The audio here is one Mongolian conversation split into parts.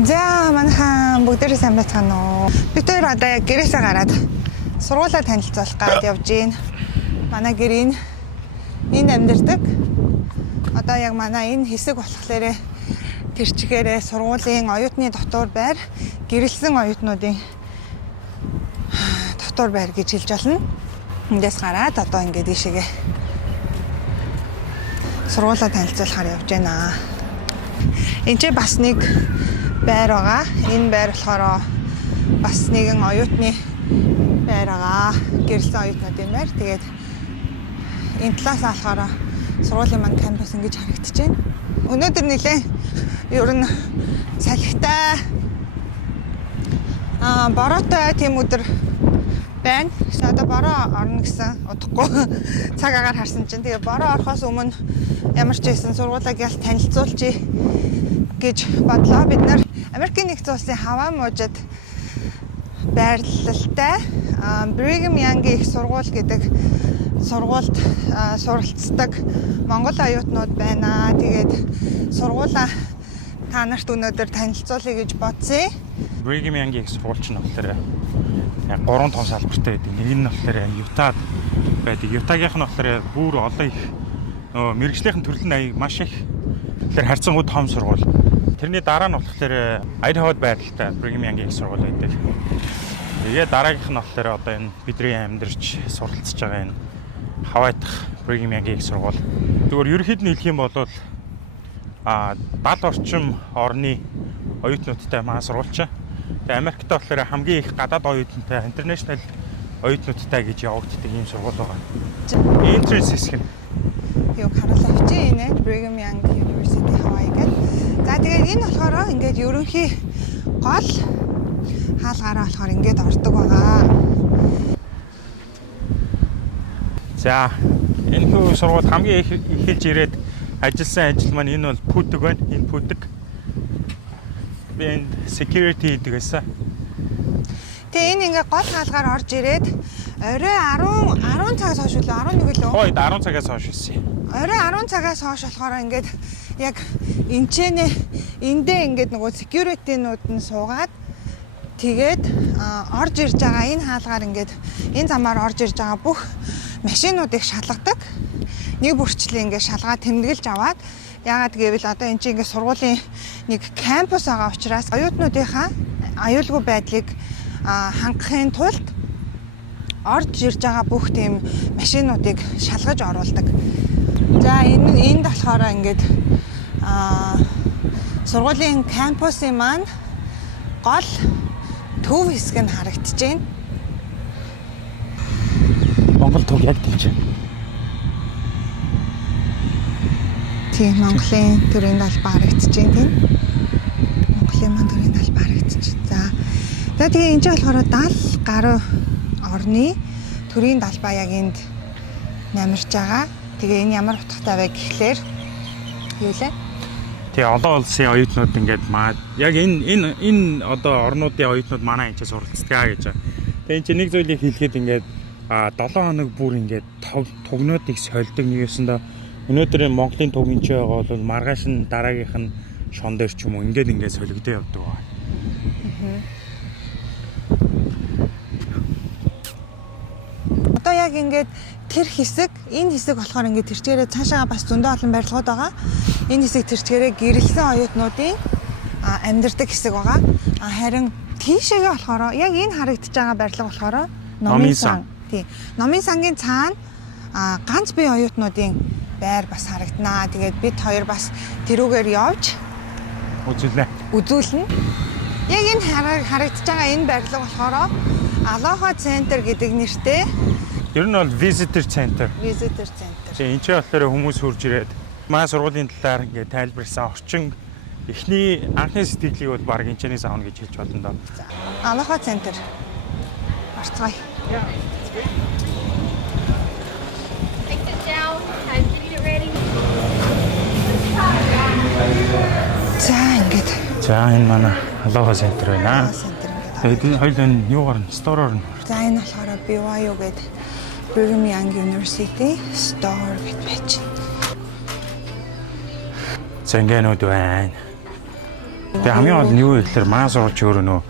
За манайхан бүгдээрээ сайн байцгаана уу. Бид хоёр одоо яг гэрээсээ гараад сургуулаа танилцуулах гад явж гин. Манай гэрийн энд амьдардаг. Одоо яг манай энэ хэсэг болохоор тэр чигээрээ сургуулийн оюутны дотор байр, гэрэлсэн оюутнуудын дотор байр гэж хэлж болно. Эндээс гараад одоо ингээд ийшээгээ сургуулаа танилцуулахаар явж байна. Энд ч бас нэг байр байгаа. Энэ байр болохоор бас нэгэн оюутны байр байгаа. Гэрэлсэн оюутнуудын байр. Тэгээд энэ талаас болохоор сургуулийн маань кампус ингэж харагдаж байна. Өнөөдөр нэлээ ер нь салхитай бороотой тийм өдөр байна. Одоо бороо орно гэсэн удахгүй цаг агаар харсан чинь тэгээ бороо орохоос өмнө ямар ч байсан сургуулаа гялт танилцуулчих гэж бодлоо. Бид нар Америкийн нэгдсэн улсын Хавай мужид байрлалтай Brigham Young их сургууль гэдэг сургуульд суралцдаг Монгол оюутнууд байна. Тэгээд сургуулаа та нарт өнөөдөр танилцуулъя гэж бодсон. Brigham Young их сургууль чинь болохоор гурван том салбартай байдаг. Нэг нь болохоор Utah байдаг. Utah-гийнх нь болохоор бүр олон их мэргэжлийн төрлийн аяг маш их тэр харьцангуй том сургууль. Тэрний дараа нь болохоор Idaho-д байрлалтай Brigham Young их сургууль байдаг. Тэгээ дараагийнх нь болохоор одоо энэ бидний амьдарч суралцж байгаа энэ Хавай дахь Brigham Young их сургууль. Зүгээр ерөнхийд нь хэлэх юм бол 70 орчим орны оюутнуудтай маань сургуульч. Тэгээ Америкт болохоор хамгийн их гадаад оюутнуудтай, интернэшнл оюутнуудтай гэж явагддаг ийм сургууль байгаа. Entrance хэсэг нь юг харуулж авчи энэ Brigham Young University Hawaii гэдэг. За тэгээд энэ болохоор ингээд ерөнхий гол хаалгаараа болохоор ингээд ордог байгаа. За энэ хүү сургууль хамгийн их эхэлж ирээд ажилласан ажил маань энэ бол пүдэг байна. Энэ пүдэг бэнд security гэдэг байсан. Тэгээ энэ ингээ гол хаалгаар орж ирээд орой 10 цагаас хойш үлээ 11 лөө. Хойд 10 цагаас хойш байсан. Орой 10 цагаас хойш болохоор ингээд яг эндээ ингээд нөгөө security-нууд нь суугаад тэгээд орж ирж байгаа энэ хаалгаар ингээд энэ замаар орж ирж байгаа бүх машинуудыг шалгадаг. Нэг бүрчлээ ингээд шалгаа тэмдэглэж аваад яагаад гэвэл одоо энэ чинь ингээд сургуулийн нэг кампус байгаа учраас оюутнуудынхаа аюулгүй байдлыг хангахын тулд орж ирж байгаа бүх тийм машинуудыг шалгаж оруулдаг. За энд болохоор ингээд сургуулийн кампусын маань гол төв хэсэг нь харагдаж байна. Монгол төв яг тийч. Тийм Монголын төрийн талбай харагдаж байна тийм. Монголын маань төрийн талбай харагдаж. За тэгээ энэ ч болохоор 70 гаруй орны төрийн талбай яг энд намирч байгаа. Тэгээ энэ ямар утгатай вэ гэхлээр юу лээ? Тэгээ олон улсын оюутнууд ингээд яг энэ одоо орнуудын оюутнууд манай энэ суралцдаг гэж. Тэгээ энэ чинь нэг зүйлийг хэлэхэд ингээд 7 хоног бүр ингээд тугнуудыг сольдог нэгсэндээ өнөөдөр Монголын туг энэ ч байгаа бол маргааш нь дараагийнх нь шон дээр ч юм уу ингээд солигдоо явдаг байна. Одоо яг ингээд тэр хэсэг, энэ хэсэг болохоор ингээд тэрчээрээ цаашаа бас зөндөө олон барилгууд байгаа. Энэ хэсэг тэрчээрээ гэрэлсэн оюутнуудын амьдардаг хэсэг байгаа. Харин тийшээгээ болохоор яг энэ харагдаж байгаа барилга болохоор Номын сан. Тийм. Номын сангийн цаана ганц бие оюутнуудын байр бас харагданаа. Тэгээд бид хоёр бас тэрүүгээр явж үзүүлнэ. Яг энэ харагдаж байгаа энэ барилга болохоор Aloha Center гэдэг нэртэй. Ер нь бол visitor center. Visitor center. Тэгээ энэ ч болохоор хүмүүс хурж ирээд манай сургуулийн талаар ингээд тайлбарласан орчин эхний анхны сэтгэлийг бол баг энэчнээс авна гэж хэлж болно доо. Aloha Center. Орцгоё. За ингээд. За энэ манай Aloha Center байна. Тэгээд энэ хоёул нь юугаар нь стороор нь. За энэ болохоор BYU гэдэг Brigham Young University Store гэж байж байна. Зэнгэнүүд байна. Тэгээ хамгийн гол нь юу вэ гэхээр маань сурвалж өөрөө нөө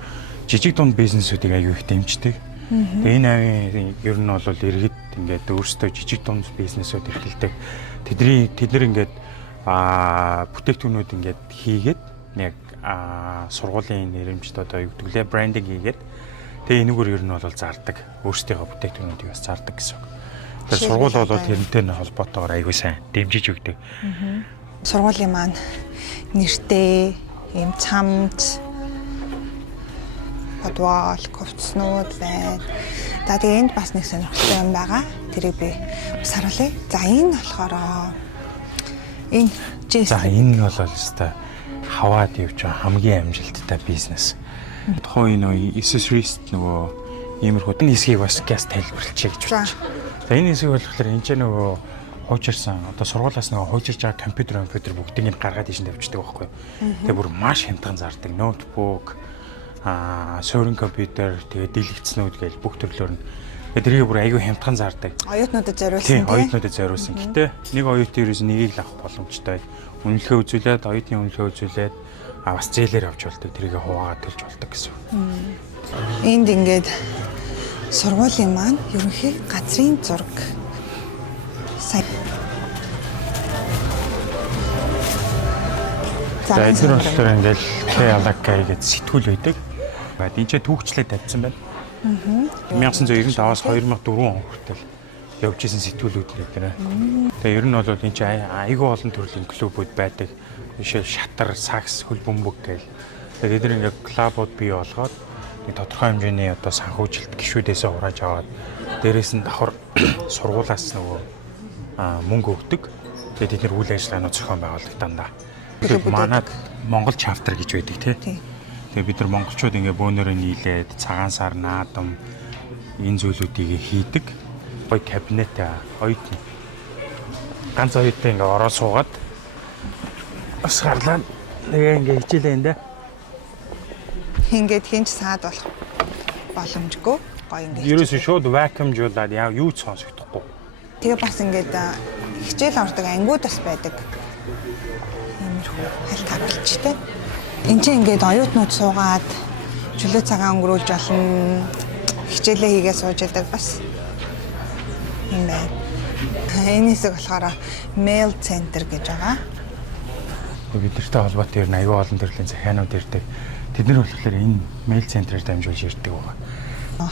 жижиг дунд бизнесүүдийг аягүй их дэмждэг. Тэгээ энэ авийн ер нь бол иргэд ингээд өөрсдөө жижиг дунд бизнесүүд эрхэлдэг. Тэднэр ингээд бүтээгдэхүүнүүд ингээд хийгээд яг сургуулийн нэрэмжт одоо юу гэдгэлээ брендинг хийгээд тэгээ энэгээр ер нь бол зардаг. Өөрсдийнхөө бүтээгдэхүүнүүдийг бас зардаг гэсэн үг. Тэгэхээр сургууль бол тэрнтэй холбоотойгоор аягүй сайн дэмжиж өгдөг. Сургуулийн маань нэртэй ийм цамц подвал ковцнууд байна. За тэгээ энд бас нэг сонирхолтой юм байгаа. Тэрийг би бас харуулъя. За энэ болохоор энэ За энэ бол өстой хаваад явж байгаа хамгийн амжилттай бизнес. Тухайн энэ accessories нөгөө иймэрхүү энэ хэсгийг бас газ тайлбарлачих гэж байна. За энэ хэсэг болохоор энэ ч нөгөө хуучирсан одоо сургуулиас нөгөө хуучирж байгаа компьютер бүгдийг гаргаад ийш тавьчихдаг байхгүй юу. Тэгээ бүр маш хямдхан зардаг. Ноутбук, суурин компьютер, тэгээ дэлгэцнүүд гээл бүх төрлөөр нь тэрийг бүр аягүй хямдхан зардаг. Оюутнуудад зориулсан тийм. Оюутнуудад зориулсан. Гэтэ нэг оюутны ерөөс нэгийг л авах боломжтой. Үнэлгээ үзүүлээд, оюутны үнэлгээ үзүүлээд бас зээлээр авч болдог. Тэрийг хуваагаад төлж болдог гэсэн. Энд ингээд сургуулийн маань ерөнхий газрын зураг. За энэ болохоор ингээл K-Alaka гэдэг сэтгүүл байдаг. Энд ч түүхчлээ тавьсан байна. 1995-аас 2004 он хүртэл явж исэн сэтгүүлүүд нэрээр. Тэгээ ер нь бол энэ ч айгүй олон төрлийн клубүүд байдаг. Жишээ шатар, сакс, хөл бөмбөг гээл. Тэгээ эдгээр ингээд клубууд бий болгоод нэг тодорхой хэмжээний одоо санхүүжилт гишүүдээсээ хурааж аваад дээрээс нь давхар сургуулаас нөгөө мөнгө өгдөг. Тэгээ тэд нэр үйл ажиллагаанууд зохион байгуулдаг дандаа. Тэгэхээр манайд Монгол чаптер гэж байдаг тий. Тэгээ бид нар монголчууд ингээ бөөнөрөө нийлээд цагаан сар наадам энэ зүйлүүдийг хийдэг. Гой кабинет оюутны ганц оюутан ингээ ороо суугаад бас гарлаа тэгээ ингээ хичээлээ энэ. Ингээд хинч саад болох боломжгүй. Гой ингээ. Ерөөсөө шууд вакуумжуулаад яа юу ч сонсогдохгүй. Тэгээ бас ингээд хичээл ордог ангиуд бас байдаг. Иймэрхүү хальтаар болчтой. Энд чинь ингээд оюутнууд суугаад чөлөө цагаа өнгөрүүлж болно. Хичээлээ хийгээ сууж байдаг бас юм байна. Энэ хэсэг болохоор mail center гэж байгаа. Бидэртэй холбоотой ер нь аюул олон төрлийн захианууд ирдэг. Тэд нар болохоор энэ mail center-ээр дамжуулж ирдэг байгаа.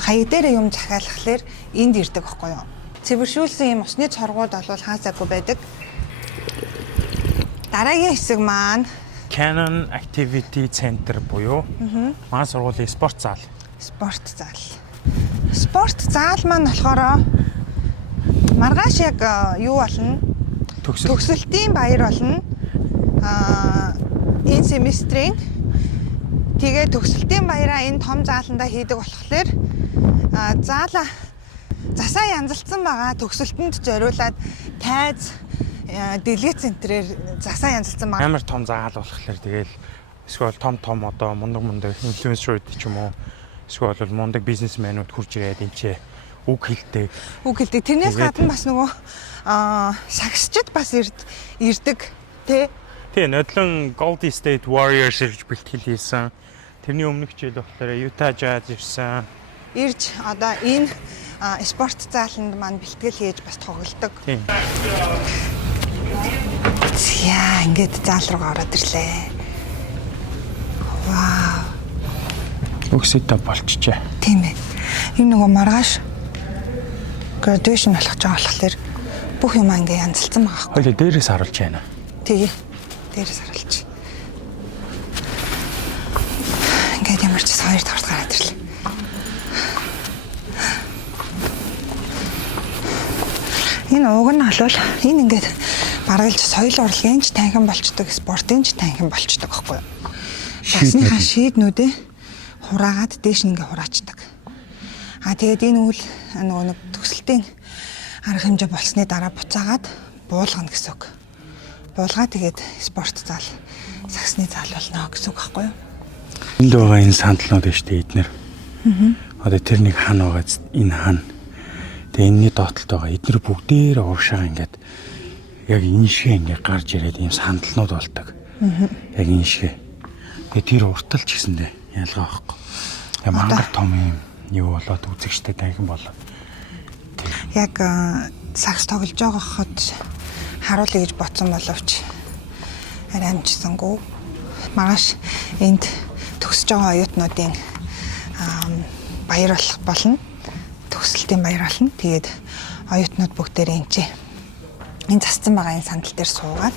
Хаяг дээр юм захиалхлаар энд ирдэг байхгүй юу? Цэвэршүүлсэн юм усны цоргууд бол хаасаагүй байдаг. Дараагийн хэсэг маань Canon Activity Center буюу маань сургуулийн спорт зал. Спорт зал. Спорт зал маань болохоор маргааш яг юу болно? Төгсөлтийн баяр болно. Энэ семестрийн тэгээ төгсөлтийн баяраа энэ том зааланда хийдэг болохоор заалаа засаа янзалцсан байгаа. Төгсөлтөнд зориулаад тайз дэлгэц центрээр засаа янзалсан байгаа. Амар том заал болохоор тэгэл эсвэл том одоо мундаг инфлюенсерүүд ч юм уу эсвэл бол мундаг бизнесмэнүүд хурж ирээд энэ ч үг хэлдэг. Тэрнээс гадна бас нөгөө сагсчд бас ирдэг тий. Тий, нодлон Golden State Warriors гэж бэлтгэл хийсэн. Тэрний өмнөх жил болохоор Utah Jazz ирсэн. Ирж одоо энэ спорт зааланд маань бэлтгэл хийж бас тоглодог. Тийм. Яа, ингээд заал руу ороод ирлээ. Вау. Өксөдөө болчихжээ. Тийм ээ. Энэ нөгөө маргааш graduation болох гэж байгаа болохоор бүх юм ингээ янзалсан байгаа хгүй. Хоёул дээрээс харуулж байна. Тэгээ. Дээрээс харуулж. Ингээд ямар ч хоёр давхар гараад ирлээ. Энэ уг нь бол энэ ингээд баргалж соёл урлагийн ч танхим болчдөг, спортын ч танхим болчдөг байхгүй юу? Басныхаа шийднүүдээ хураагаад дээш нь ингээ хураачдаг. Тэгээд энэ үйл нөгөө нэг төсөлтийн арга хэмжээ болсны дараа буцаагаад буулгана гэсэн үг. Буулгаа тэгээд спорт зал, саксны зал болно гэсэн үг байхгүй юу? Энд байгаа энэ сандалнууд биш үү эднэр. Одоо тэр нэг хан байгаа энэ хан. Тэгээ энэний доотлолт байгаа. Эднэр бүгдээр уушаа ингээд яг энэ шиг ингээд гарч ирээд ийм сандалнууд болдог. Яг энэ шиг. Тэгээ тэр уртал ч гэсэндээ ялгаа байхгүй. Тэгээ мангар том юм юу болоод үзэгчтэй тайхан болоод. Яг сакс тоглож байгаа хот харуулъя гэж бодсон боловч арай амжсангүй. Маргааш энд төгсөж байгаа оюутнуудын баярлах болно. Төгсөлтийн баяр болно. Тэгээд оюутнууд бүгдээрээ энэ засцсан байгаа энэ сандал дээр суугаад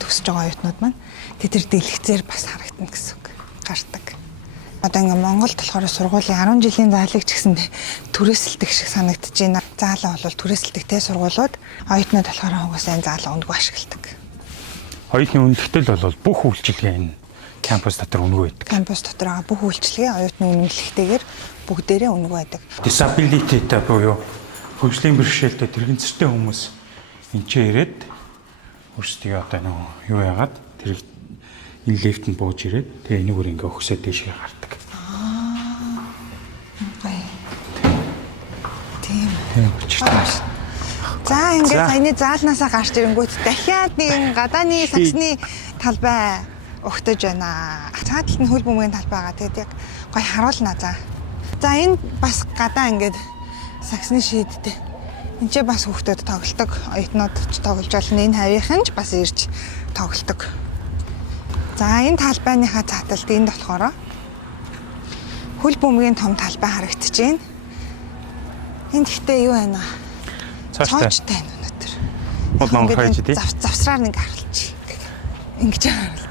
төгсөж байгаа оюутнууд маань тэр дэлгэцээр бас харагдана гэсэн үг. Гардаг. Одоо ингээ Монголд болохоор сургуулийн 10 жилийн заалыг ч гэсэндээ түрээсэлдэг шиг санагдаж байна. Заалаа бол түрээсэлдэгтэй сургуулиуд, оюутнууд болохоор угаасаа энэ заалаа өндгөө ашигладаг. Хоёрын үндэтгэл бол бүх үйлчилгээ энэ кампус дотор өнгөө байдаг. Кампус дотор байгаа бүх үйлчилгээ оюутны үнэмлэхтэйгээр бүгдээрээ өнгөө байдаг. Disability-тэй буюу хөгжлийн бэрхшээлтэй тэрэгцэртэй хүмүүс энд ч ирээд өөрсдөө одоо нөгөө юу яагаад тэр энэ лифтэнд бууж ирээд тэгээ энэгээр ингээ өгсөө дэшээ гардаг. Гай. Тийм. Тийм учраас. За ингээд саяны заалнаасаа гарч ирэнгүүт дахиад нэг гадааны саксны талбай өгтөж байна. Цааталт нь хөл бөмбөгийн талбай байгаа. Тэгээд яг гой харуулна за. За энэ бас гадаа ингээд саксны шийдтэй. Энд ч бас хүүхдүүд тоглолдог, оюутнууд ч тоглож байна. Энэ хавийнхан ч бас ирж тоглолдог. За энэ талбайныхаа цааталт энд болохоор хөл бөмбөгийн том талбай харагдаж байна. Энд ихтэй юу байна? Цоочтой байна өнөөдөр. Бол ном хайж тий. Завсраар нэг харуулчих. Ингэж харуулж.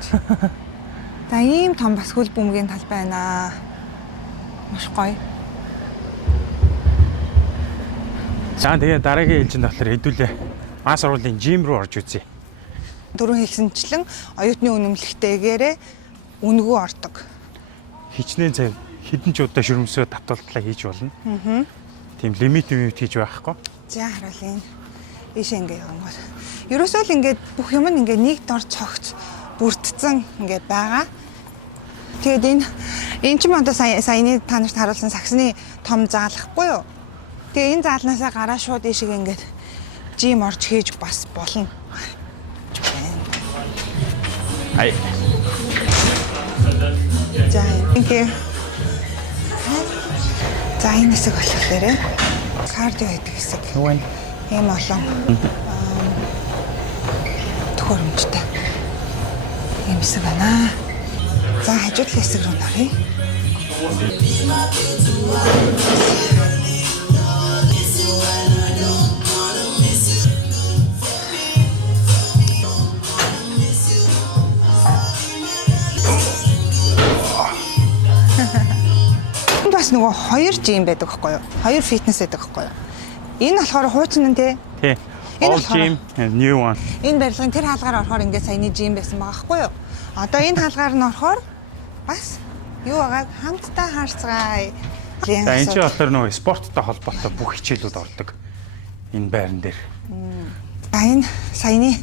За ийм том бас хөл бөмбөгийн талбай байна. Маш гоё. За тэгээ дараагийн ээлжинд болохоор хэдүүлээ маа сургуулийн жим руу орж үзье. Дөрөв хэлсэнчлэн оюутны үнэмлэхтэйгээрээ үнгүү ордог. Хичнээн цав хідэн ч удаа шүрмсөө татвалтлаа хийж болно. Тийм лимит хийж байхгүй. За харуулъя. Ийшээ ингээ явангууд. Ерөөсөө л ингээд бүх юм ингээ нэг дор цогц бүрдсэн ингээ байгаа. Тэгээд энэ ч юм одоо саяны та нарт харуулсан саксны том заалахгүй юу? Тэгээ энэ заалнаасаа гараа шууд ийшээ ингээд жим орж хийж бас болно. Ай. За ингээ. За энэ хэсэг болохоор кардио гэдэг хэсэг. Юу вэ? Ийм олон төхөөрөмжтэй ийм хэсэг байна. За хажуудлын хэсэг рүү нөрье. Бас нөгөө хоёр жим байдаг байхгүй юу? Хоёр фитнес байдаг байхгүй юу? Энэ болохоор хуучин нь тий. Тий. All gym and new one. Энэ барилгын тэр хаалгаар орохоор ингээд саяны жим байсан байгаа байхгүй юу? Одоо энэ хаалгаар нь орохоор бас юу байгааг хамтдаа харцгаая. За энэ ч болохоор нөгөө спорттой холбоотой бүх хичээлүүд ордог. Энэ байран дээр. Энэ саяны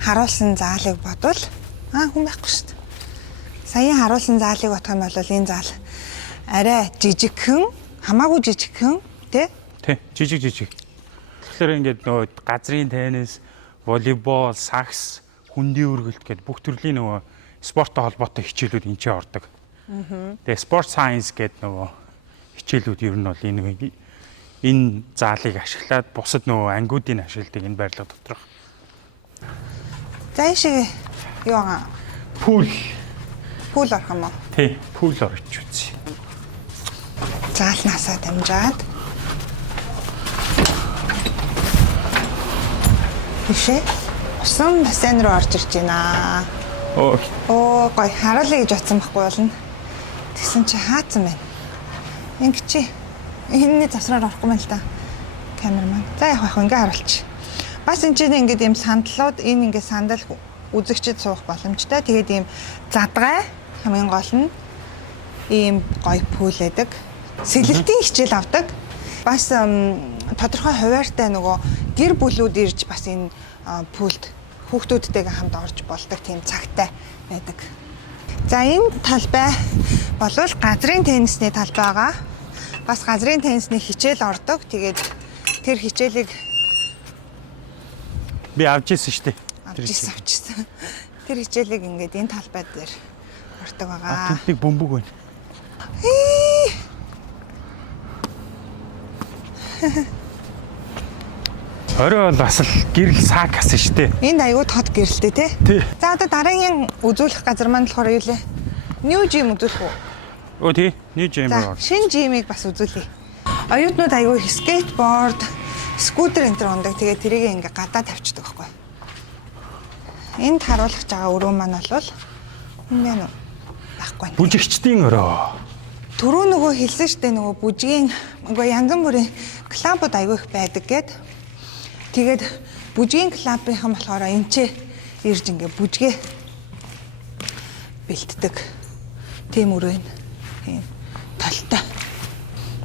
харуулсан заалыг бодвол хүн байхгүй шүү дээ. Саяны харуулсан заалыг бодох юм бол энэ заал арай жижигхэн, хамаагүй жижигхэн тий? Тий, жижиг. Тэгэхээр ингээд нөгөө газрын теннис, волейбол, сакс, хүндийн үргэлт гэдэг бүх төрлийн нөгөө спорттой холбоотой хичээлүүд энэ ч ордог. Тэгээ спорт сайенс гэдэг нөгөө хичээлүүд ер нь бол энэ заалыг ашиглаад бусад нөгөө ангиудын ашигладаг энэ байрлал доторх. За ийшээ юу аа? Пул орох юм уу? Тий, пул орж үзье. Заалнаасаа дамжаад Ишээ усан бассейн руу орж ирж байна. Оо гой харуулъя гэж утсан байхгүй болно. Тэгсэн чи хаацсан байна. Ингэчи. Энэний завсраар орохгүй мэн л да. Камерман. За яг ингээ харуулчих. Бас энэ чинь ингээд ийм сандалууд энэ ингээд сандал үзэгчд суух боломжтой. Тэгээд ийм задгай хамгийн гол нь ийм гой пул байдаг. Сэлэлтийн хичээл авдаг. Бас тодорхой хуваартай нөгөө гэр бүлүүд ирж бас энэ пулд хүүхдүүдтэйгээ хамт орж болдог тийм цагтай байдаг. За энэ талбай болвол газрын теннисний талбай байгаа. Бас газрын теннисний хичээл ордог. Тэгээд тэр хичээлийг би авч ирсэн шүү дээ. Авчихсан. Тэр хичээлийг ингээд энэ талбай дээр салбартай байгаа. Тэнд нэг бөмбөг байна. Орой бол бас л гэрэл саг асан шүү дээ. Энд аягүй тод гэрэлтэй тий. Тий. За одоо дараагийн үзүүлэх газар маань болохоор юу лээ? New gym үзүүлэх үү? Өө тий, нэг юм За, байна. шинэ gym-ийг бас үзүүлье. Оюутнууд аягүй скейтборд, скутер энэ төр ундаг. Тэгээд тэрийг ингээ гадаа тавьчихдаг байхгүй. Энд харуулж байгаа өрөө маань бол энэ байна уу? Байхгүй. Бүжигчдийн орой. Түрүү нөгөө хэлсэн штэ нөгөө бүжгийн нөгөө янз бүрийн клубуд аягүй их байдаг гэд. Тэгээд бүжгийн клубийнхан болохоор энчээ ирж ингээ бүжгээ бэлтдэг. Тийм өрөө энэ. Тийм толтой.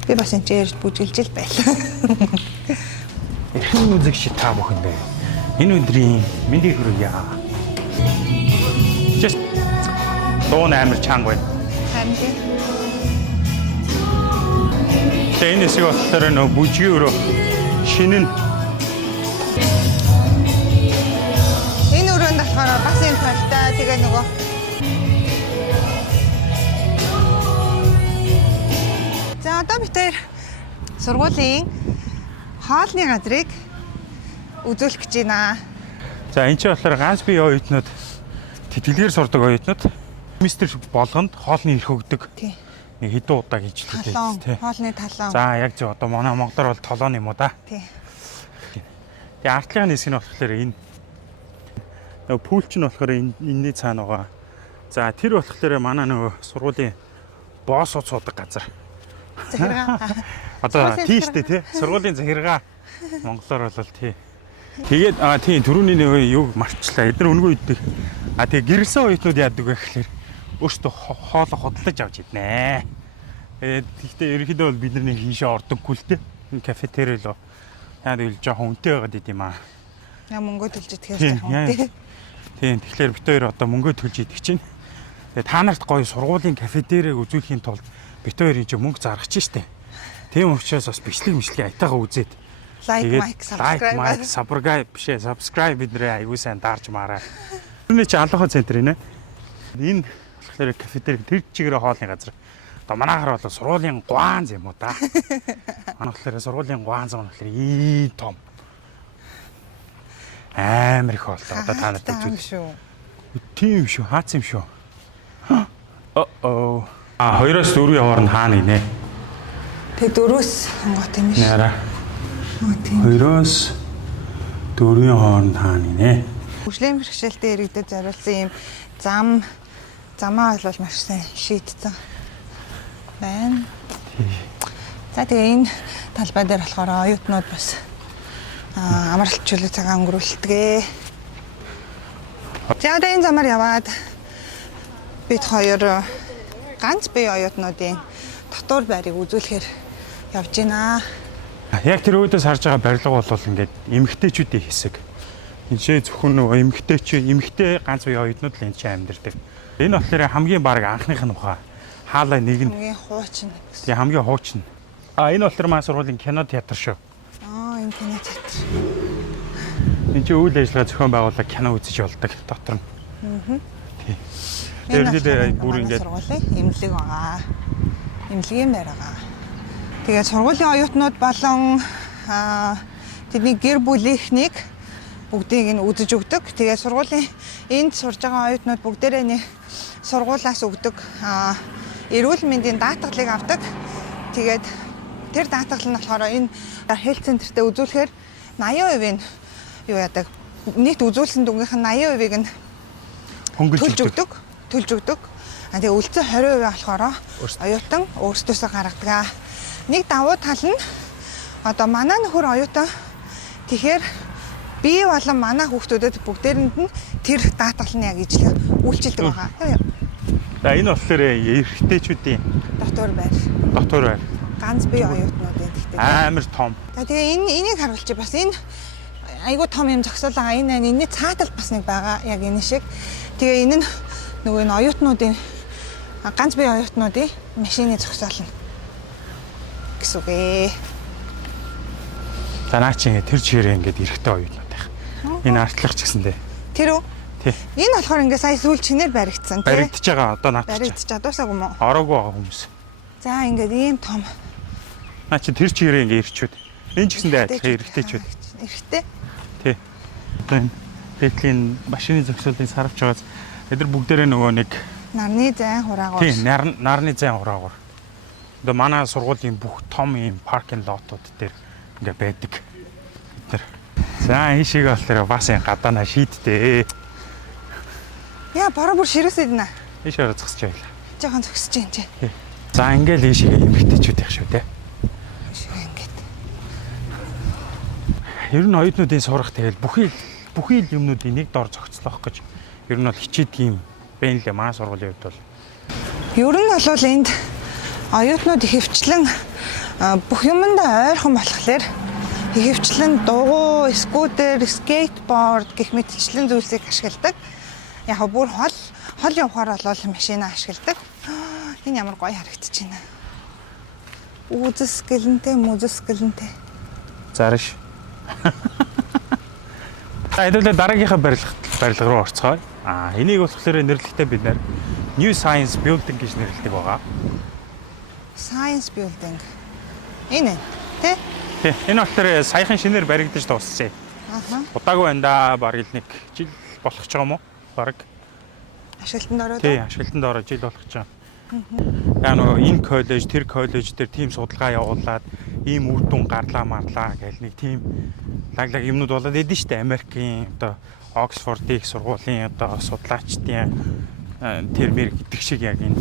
Би бас энчээ ирж бүжгэлж л байлаа. Эрхэн үзэг шиг та бүхэндээ энэ өдрийн мэндийг хүргье. Just дуун амар чанга байна. Харин тийм. Энэ хэсэг болохоор нөө бүжгийн өрөө шинэн Энэ өрөөнд болохоор бас энэ толтой. Тэгээ нөгөө За одоо бид тэр сургуулийн хоолны газрыг үзүүлэх гэж байна. за энэ ч болохоор ганц бие оюутнууд тэтгэлгээр сурдаг оюутнууд мистер болгонд хоолны ирэх өгдөг. Тий. Нэг хэдэн удаа хийж л Талон, дээ. хоолны талон. За яг зөв одоо манай Монголоор бол толон юм уу да. Тий. Тэгээ артлын хэсэг нь болохоор энэ нөгөө пүүл ч нь болохоор энэний цаана байгаа. За тэр болохоор манай нөгөө сургуулийн боссууд суудаг газар. Захиргаа. Одоо Сургуулийн тийм штэ тий. Сургуулийн захиргаа монголоор бол тий. Тэгээд тий түрүүний нөгөө юг марчлаа. Эдгээр өнгөө үйдэг. Тэгээ гэрэлсэн оюутнууд яадаг вэ гэхээр өөртөө хоолоо худалдаж авч иднэ. Тэгэхдээ ерөнхийдөө бол бид нар хийшээ ордоггүй л дээ. Энэ кафетери л яа гэвэл жоохон үнэтэй байгаад идэм аа. Яа мөнгө төлж идэхээр жоохон тий. Тийм тэгэхээр бид хоёр одоо мөнгө төлж идэх чинь. Тэгээ та нарт гоё сургуулийн кафетерийг үзүүлэхийн тулд бид хоёр энэ мөнгө зарах чинь штэ. Тийм учраас бас бичлэг айтайгаа үзээд Лайк, subscribe бишээ subscribe бидний аягүй сайн даарч маараа. Үүний чи алхах центр инэ. Энэ болохоор кафетери тэр чигээр хоолны газар. Одоо манайхаар бол сургуулийн гуанз юм уу да. Манайхаар сургуулийн гуанз манайхаар ий том. Амар их хоолтой. Одоо та нарт үзүүл. Тийм шүү, хаац юм шүү. Оо. 2-4 хооронд хаана гинэ? Тэг 4-өөс хонгот юм шиг. Яра. Тийм. 2-4 хооронд хаана гинэ? Хөгжлийн бэрхшээлтэй иргэдэд зориулсан ийм замаа бол маш сайн шийдсэн байна. За тэгээ энэ талбай дээр болохоор оюутнууд бас амралт чөлөө цагаа өнгөрүүлдэг. За одоо энэ замаар яваад бид хоёр ганц бие оюутнуудын дотор байрыг үзүүлэхээр явж байна. Яг тэр өөдөөс харж байгаа барилга бол ингээд эмэгтэйчүүдийн хэсэг. Энд зөвхөн нөгөө эмэгтэй ганц бие оюутнууд л энэ чинь амьдардаг. Энэ болохоор хамгийн баг анхных нь ухаа. Хаалаа нэг нь Хамгийн хуучин. тэгээ хамгийн хуучин. Энэ болохоор маань сургуулийн кино театр шүү. Энэ кино театр. Энд чинь үйл ажиллагаа зохион байгуулалт кино үзэж болдог дотор нь. Тий. Тэгээд бүр ингээд сургуулийн эмнэлэг байгаа. Эмнэлгийн байр байгаа. Тэгээд сургуулийн оюутнууд болон тэдний гэр бүлийнхнийг бүгдийг нь үзэж өгдөг. Тэгээд сургуулийн энд сурж байгаа оюутнууд бүгдээрээ нэг сургуулаас өгдөг эрүүл мэндийн даатгалыг авдаг. Тэгээд тэр даатгал нь болохоор энэ health center-тэй үзүүлэхээр 80% нь юу яадаг. Нийт үзүүлсэн дүнгийнх нь 80%-ийг нь төлж өгдөг. Тэгээ үлцэн 20% болохоор оюутан өөрсдөөсөө гаргадаг. Нэг давуу тал нь одоо манай нөхөр оюутан тэгэхээр би болон манай хүүхдүүдэд бүгдээрэнд нь тэр даатгал нь яг ижлэг үйлчилдэг байгаа. За энэ болохоор эрэгтэйчүүдийн Дотор байр. Ганц бие оюутнуудын гэхдээ амар том. За тэгээ энийг харуулчих бас энэ айгуу том юм зогсоол байгаа. Энэ цаатал бас нэг байгаа яг энэ шиг. Тэгээ энэ нь нөгөө энэ оюутнуудын ганц бие оюутнуудын машины зогсоол нь гэсэн үг ээ. За наа чи ингээд тэр чигээр ингээд эрэхтэй оюутнууд байх. Энэ артлах ч гэсэндээ. Тэр үү? Тий. Энэ болохоор ингээ сая сүүл чинээр баригдсан тий. Баригдаж байгаа одоо наадчих. Баригдаж чадварсаагүй мó. Ороогүй байгаа хүмүүс. За ингээд ийм том. Наа чи тэр чигээрээ ингээ ирчүүд. Энэ ч гэсэндээ адилхан эргэжтэйчүүд. Эргэжтэй. Тий. Одоо энэ Бетлийн машины зохицуулалтын сарвч байгаас эдгээр бүгдээрээ нөгөө нэг Нарны зайн хураагаар. тий нарны зайн хураагаар. Одоо манай сургуулийн бүх том ийм паркинг лотууд дээр ингээ байдаг. Эдгээр. За энэ шиг болохоор бас энэ гадаанаа шийдтээ. Яа бараа бүр ширээсэй динэ. Ийш ороо зогсож байла. Жохон зөксөж юм чи. За ингээл ийш эмэгтэйчүүд явах шүү те. Ингээд. Ер нь оюутнуудын сурах тэгэл бүхий л юмнуудыг нэг дор зохицлох гэж ер нь бол хичээдэг юм бэ нэлээ манай сургуулийн хувьд бол. Ер нь бол энд оюутнууд ихэвчлэн бүх юмдаа ойрхон болохоор ихэвчлэн дугуй, скутер, скейтборд гэх мэтчлэн зүйлсийг ашигладаг. Яг бүр хол явахаар бол машина ашигладаг. Энэ ямар гоё харагдаж байна. Үзэс гэлэнтэй. Зарш. За хэдүүлээ дараагийнхаа барилга руу орцгоё. Энийг болохоор нэрлэхдээ бид нэр New Science Building гэж нэрлэдэг байгаа. Science Building. Энэ тий? Тий. Энэ болохоор саяхан шинээр баригдаж дууссан. Удаагүй байна да. Бараг л 1 жил болох ч юм уу? Бараг. Ашиглалтанд ороод. Тий, ашиглалтанд ороод жил болох ч юм. Яа нөгөө энэ коллеж, тэр коллеж дээр тийм судалгаа явуулаад ийм үр дүн гарлаа гэл нэг тийм лаглаг юмнууд болоод идэв штэ Америкийн одоо Оксфордын их сургуулийн одоо судлаачдын термэр гэдэг шиг яг энэ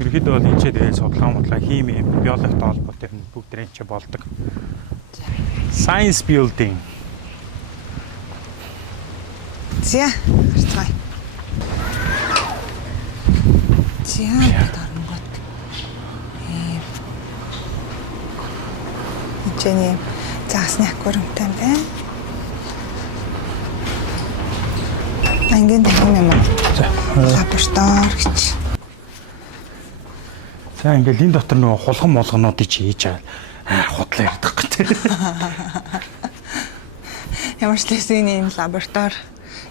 ерөөхдөө бол энэ ч тэгээд судалгаа хими, биологи холбоотой юм бүгд энэ ч болдог. Science Building. За, харцгаая. За, дарангууд. Эцэний заасны аквариумтай байна. Ангийн дахин юм. За, лаборатори гэж. За ингээл энэ дотор нөгөө хулган чи хийж байгаа. Худлаа ярдах гэдэг. Ямар ч лэсийн энэ лаборатори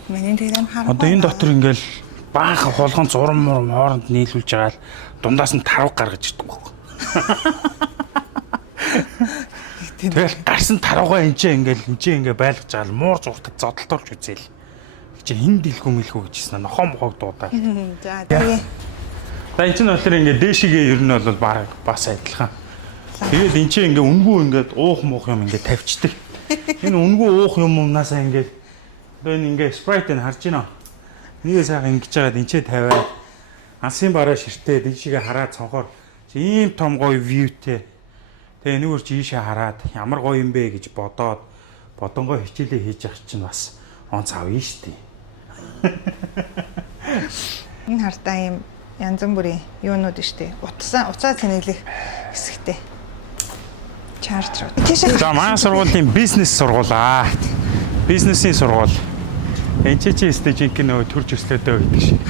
миний тэр харах. Одоо энэ дотор ингээл баахан хулган зурм хооронд нийлүүлж байгаа л дундаас нь тарав гаргаж ирдэг байхгүй. Тэгэл гарсан тарвгаа ингээ байлгаж байгаа л муур зуртад зодтолтолж үзээл. Чи хин дэлгүү мэлгүү гэжсэн нохоо мохог дуудаад. За тэгээ. За энэ ч болохоор ингээ дээшигээ ер нь бол баг бас адилхан. Тэгээд энэ чинь ингээ үнгүй ингээд уух муух юм ингээ тавьчихдаг. Энэ үнгүй уух юмнасаа ингээ одоо энэ ингээ спрайтыг харж байна. Нэгээ сайхан ингэж байгаад энэ ч тавиад ансын бараа ширтээ дээшигээ хараад цонхоор ийм том гоё вьютэй. Тэгээ энэгээр чи ийшээ хараад ямар гоё юм бэ гэж бодоод бодонгоо хичээлээ хийж явах чинь бас онц авъя штий. Энэ хартаа юм янз бүрийн юунууд штий. Уцаа цэнэглэх хэсэгтэй. Чартрууд. За манай сургуулийн бизнес сургуулаа. Бизнесийн сургууль. Энд чи стажинг нөө төрж өслөөдөө гэдэг шиг.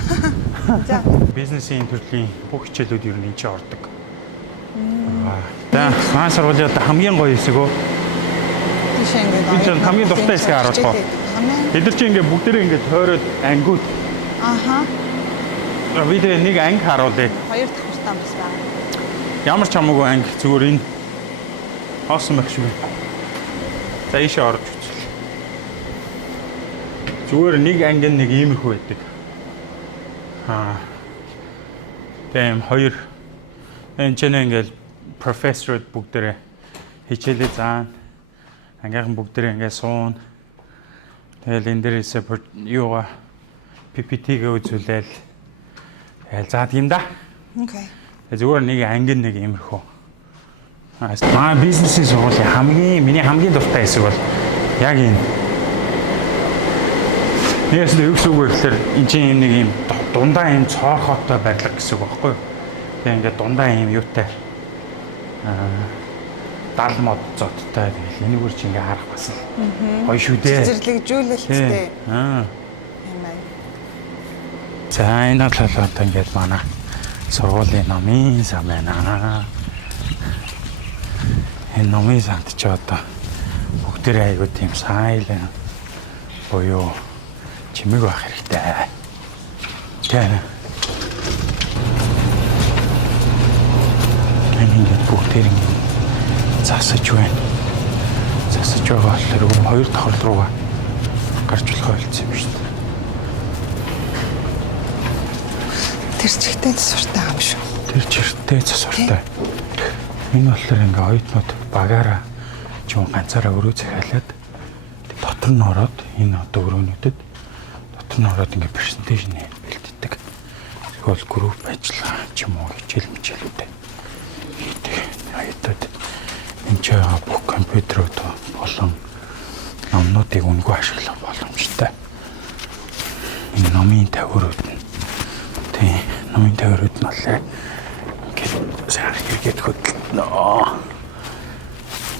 За бизнесийн төрлийн бүх хичээлүүд ер нь энэ ч ордог. За манай сургуулийн одоо хамгийн гоё хэсэг үү? тийш ингээд. Би ч хамгийн дуртай хэсгийг харуулах уу? Эдгээр чи ингээд бүгдээрээ ингээд тойроод ангиуд. Аха. Би тэгээ нэг анги харуулъя. Хоёр дахь хуртаа бас байна. Ямар ч хамаагүй анги зүгээр энэ хоосон байх шиг байна. За ийшээ орж үзье. Зүгээр нэг анги нэг иймэрхүү байдаг. Тэм хоёр энэ ч ингээл профессорд бүгдээрээ хичээлээ заана. Ангийнхан бүгдээрээ ингээд суун. Тэгэл энэ дээрээс юугаа PPT-гээ үзүүлээл. Тэгэл заад юм да. Окей. Зүгээр нэг анги нэг иймэрхүү. Манай бизнесийн сургуулийн миний хамгийн дуртай хэсэг бол яг энэ. Нэгээс нь юу гэсэн үг вэ гэхээр энэ чинь нэг юм дундаа юм цоорхоотой барилга гэсэн үг байхгүй юу? Тэгээ ингээд дундаа юм юутай 70 мод зодтой тэгэл энэгээр чи ингээ харах бас гоё шүү дээ. Зэрлэгжүүлэлттэй. Юм байна. За энэ бол одоо ингээд манай сургуулийн номын сан байна. Энэ номын санд ч одоо бүгдээрээ айгуу тийм сайлен буюу чимэг байх хэрэгтэй. Тэ. Ингээд бүгдээр засаж байна. Засаж байгаа болохоор хоёр давхар руугаа гарч болох ойлцсон юм шүү дээ. Тэр чигтэй засвартай юм шүү. Тэр чигтэй засвартай. Энэ болохоор ингээ оюутнууд багаараа ч юм ганцаараа өрөө захиалаад дотор нь ороод энэ одоо өрөөнүүдэд дотор нь ороод ингээ презентацийн бэлддэг. Тэгвэл групп ажиллагаа ч юм уу хичээл-мичээлүүдээ хийдэг. Оюутнууд энэ ч бүх компьютерүүд болон номнуудыг үнгүй ашиглах боломжтой. Энэ номын тавиурууд нь тийм номын тавиурууд нь болохоор ингээд сайн хэрэгэд хөдлөнө.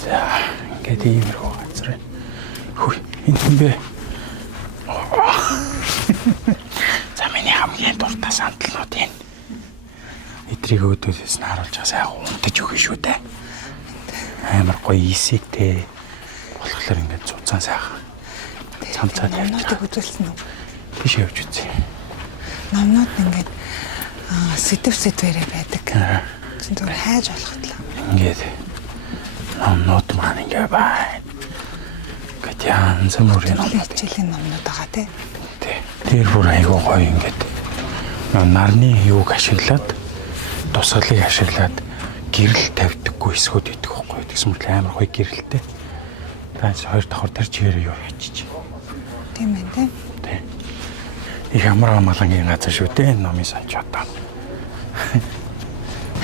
За ингээд иймэрхүү газар байна. Хүй энэ юм бэ? За миний хамгийн дуртай сандалнууд энэ. Эдрийг өөдөөс нь харуулж байгаа сайхан унтаж өгнө шүү дээ. Амар гоё ийсэгтэй болохоор ингээд цуцаан сайхан. Цамцаад номнуудыг үзүүлсэн үү? Тийш явж үзье. Номнууд ингээд сэдвэрээ байдаг. Зин зүгээр хайж болохтлаа. Ингээд номнууд маань ингээ байна. Гэт янз бүрийн номнууд. Хичээлийн номнууд байгаа тий. Тэр бүр айгүй гоё ингээд нарны юуг ашиглаад тусгалыг ашиглаад гэрэл тавьдаггүй эсгүүд идэх байхгүй. Тэгсэн мэт амар гоё гэрэлтэй. Тааш хоёр давхар тэр чигээр юу ячиж. Тийм ээ тий. Тий. Их амар амгалангийн газар шүү дээ номын санч одоо.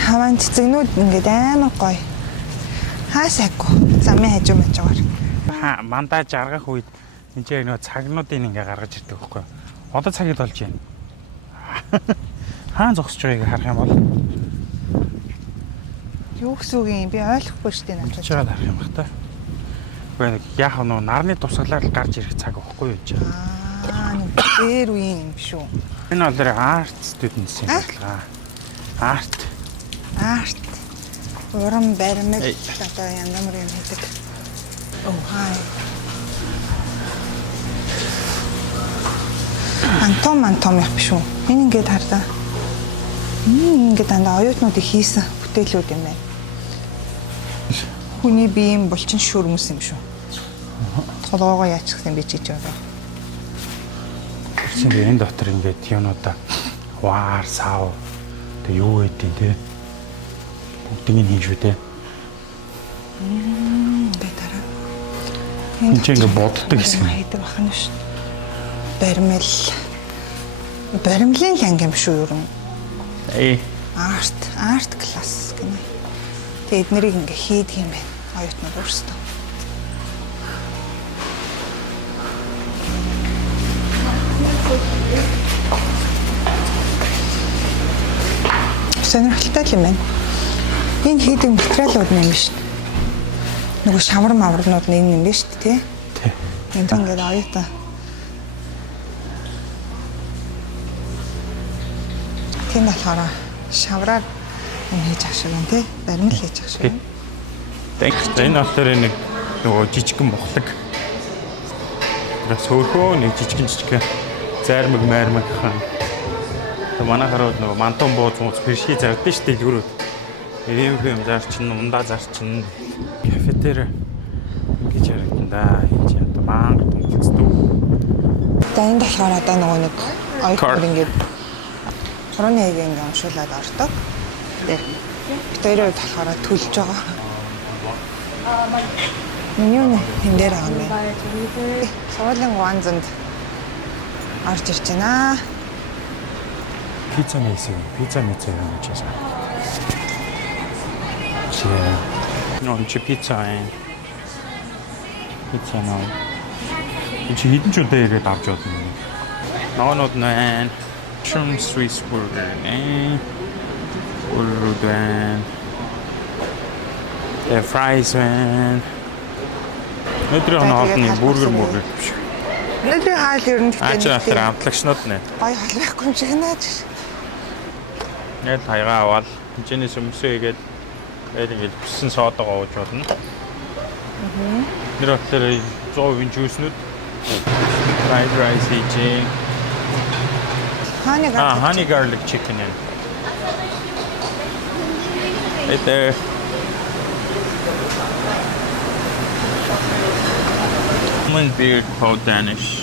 Хаваан цэцэгнүүд ингээд амар гоё. Хаасаагүй. Замын хажуу мажгаар. Мандаа жаргах үед энэ ч яг нөө цагнуудыг ингээ гаргаж ирдэг байхгүй. Одоо цаг ил болж байна. Хаан зогсож байгааг харах юм бол Юу гэсэн үг юм би ойлгохгүй шүү дээ надад. чигээр харах юм бах та. Гэхдээ нэг яах вэ нарны тусгалаар гарч ирэх цаг байхгүй юу ч. Нэг дээр үеийн юм шүү. Энэ бол арт студентс юм байна. Арт. Уран баримт одоо янз бүрийн юм хийдэг. Oh hi. Антом их биш үү? Энэ ингээд хардаа. Ингээд дандаа оюутнуудыг хийсэн бүтээлүүд юм байна. Хүний биеийн булчин шүрмэс юм шүү. Толгоогоо яачих гэсэн би чиж байгаа. Тэгсэн би энэ дотор ингээд юунуудаа ваар сав тэг юу гэдэг те бүгдийг нь хийж үү те. Ингээд дараа. Энд чинь ингээд боддог хэсэг юм. Хийдэг бахна шүү. Баримлын ланг юм шүү юу? Арт класс гэнэ. Тэгээд эднэрийг ингээ хийдэг юм байна. Оюутнууд өөрсдөө. Сонирхолтой юм байна. Энэ хийдэг материалууд нь юм шүү. Нөгөө шавар маврнууд нь энэ юм биш үү те? Тий. Энд ингээд оюутан. Тийм болохоор шавраар юм хийж ах шиг юм тий. Баримл хийж ах шиг. Энэ болохоор нэг нөгөө жижигэн мухлаг. Тэрс хөөхөө нэг жижигэн зайрмаг майрмаг хаан. Тэ манай харууд нөгөө мантон бууз мууз бэрший зардсан шүү дээ дөрөв. Ийм юм зарчин, ундаа зарчин, кафетер гэж яригдана. Энд чи одоо манга томцдог. За энэ болохоор одоо нөгөө нэг оюутнууд ингээд хурууны яг ингээд уншуулад ордог. Тэр битэрээ болохоор төлж байгаа. Меню энэ дээр байгаа юм байна. Суулын гуанзанд орж ирж байна. Пицца мэйсэг юм гэж байна. Non c'è pizza pizza no. Чи хэдэн ч удаа ирээд авч явдсан. Ноонод нэн шум Swiss burger Burger. Fries man. Өдрийн хоолны бургер биш. Өдрийн хаал ер нь тэр амтлагчнууд нэ. Гой хаал байхгүй юм шиг наач. Ял хаягаа аваад хинчэнээс өмсөө игээд ингээд бүсэн содогоо ууж болно. Тэр болохоор 100% жүүснүүд Fried rice хийж. Honey garlic chicken yan. Right there. Lemon beard pot Danish.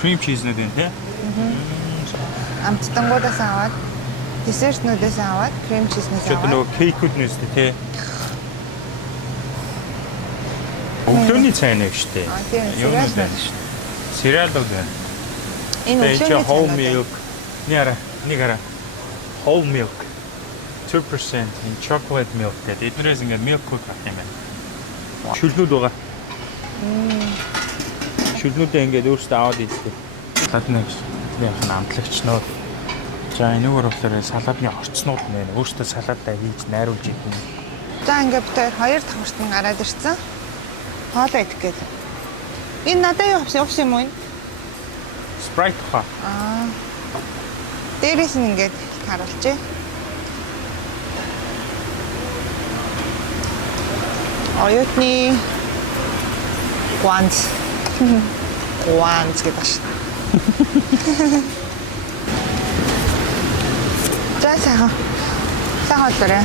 Cream cheese na din, te? Амттангуудаас аваад десертнүүдээс аваад крем чизнээс Чөтө аваад нөгөө кейкүүд нэстэй, те? Өглөөний цай нэг штэ. тийм Юу cereal байна штэ. Cereal-ууд байна. энэ өглөөний whole цайнууд milk. Нэг whole milk. 2% in chocolate milk гэдэг. Эднэрээс ингээд milk-ууд баг юм байна. Шүлнүүд байгаа. Шүлнүүдээ ингээд өөрсдөө аваад идэх. Салаадны яг амтлагч нөө. За энэгээр болохоор салаадны орцнууд нэ өөрсдөө салаадаа хийж найруулж идэх. За ингээд бид хоёр давхартан гараад ирсэн. Хоолоо идэх гээд. Энэ надад явсан юм уу? Sprite хаа. Дээрээс нь ингээд харуулжээ. Оюутны Guans. Guans гэдэг шин. За сайхан. Сайхан болоорой.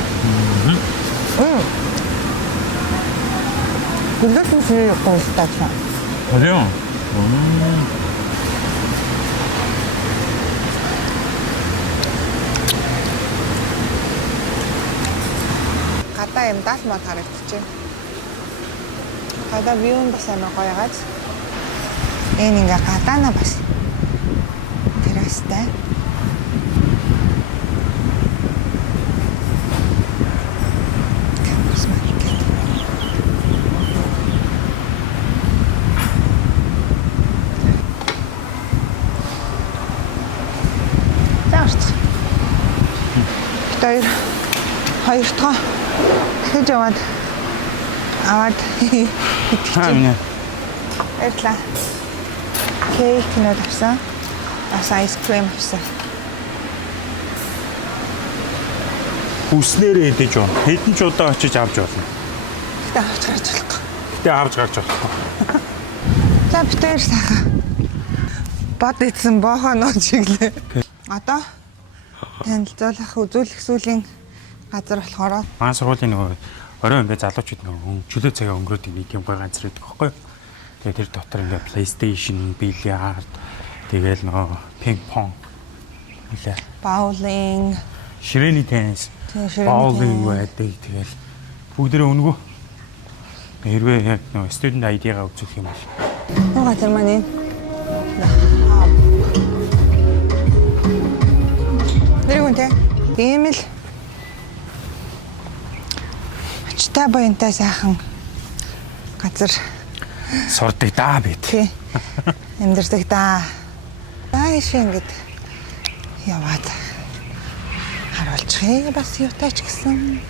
Гүлгэн сүрээ явах ustaaч. Болоо. Гадаа юм дал мод харагдчихэв. Гадаа вью нь бас амар гоё газ. Энэ ингээ гадаана бас террастай. Камерс маркет. Заавч. Хоёр дахь дахиж яваад аваад Хаана. Баярлалаа. Кейк нөт авсан. Бас айс крем авсан. Хүснээрээ идэж байна. Хэдэн ч удаа очиж авч болно. Гэтэ авч гарч болохгүй. Гэтэ авч гарч болохгүй. За битээр сайхан. Бод идсэн боохоноо чиглээ. Одоо танилцуулах үзүүлэх сүлийн газар болохоор Маань сургуулийн нөгөө орой ингээ залуучууд нөгөө чөлөө цагаа өнгөрөөдөг нэг юм гой ганц ирдэг байхгүй юу? Тэгээ тэр дотор ингээ PlayStation, бильярд, тэгээл нөгөө пинг понг, нэлээ боулинг, ширээний теннис, боулинг байдаг. Тэгээл бүгдээ өнгөө. Хэрвээ яг нөгөө студент ID-гаа үзүүлэх юм бол. энэ газар маань энэ. Дэрэгүнтэй. Тийм л очтой боёнтой сайхан газар Сурдаг даа бид. тий. Амьдэрдэг даа. Ааш ингэж яваад харуулчих. Бас юутаач гэсэн.